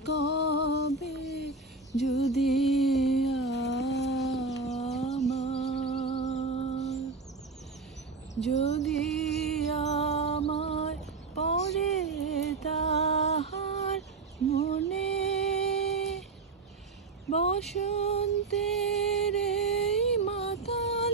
কবে যদি আমার যদি আমায় পড়ে তাহার মনে বসন্তের এই মাতাল